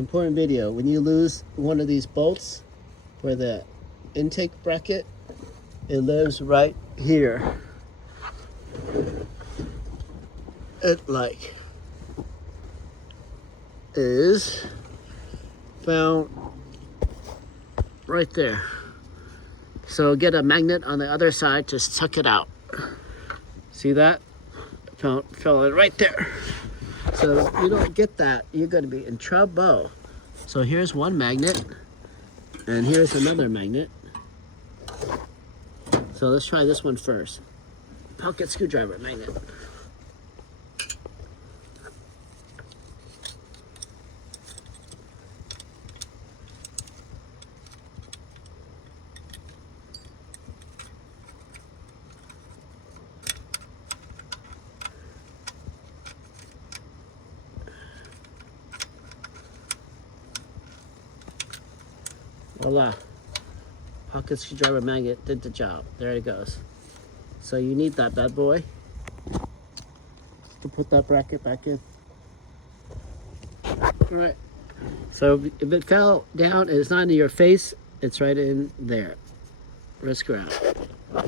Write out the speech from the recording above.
important video. When you lose one of these bolts for the intake bracket, it lives right here. It like is found right there. So get a magnet on the other side to suck it out. See that? Fell it right there. So if you don't get that, you're going to be in trouble. So here's one magnet, and here's another magnet. So let's try this one first. Pocket screwdriver magnet. Voila. Pocket screwdriver magnet did the job. There it goes. So you need that bad boy to put that bracket back in. All right. So if it fell down and it's not in your face, it's right in there. Let's go out.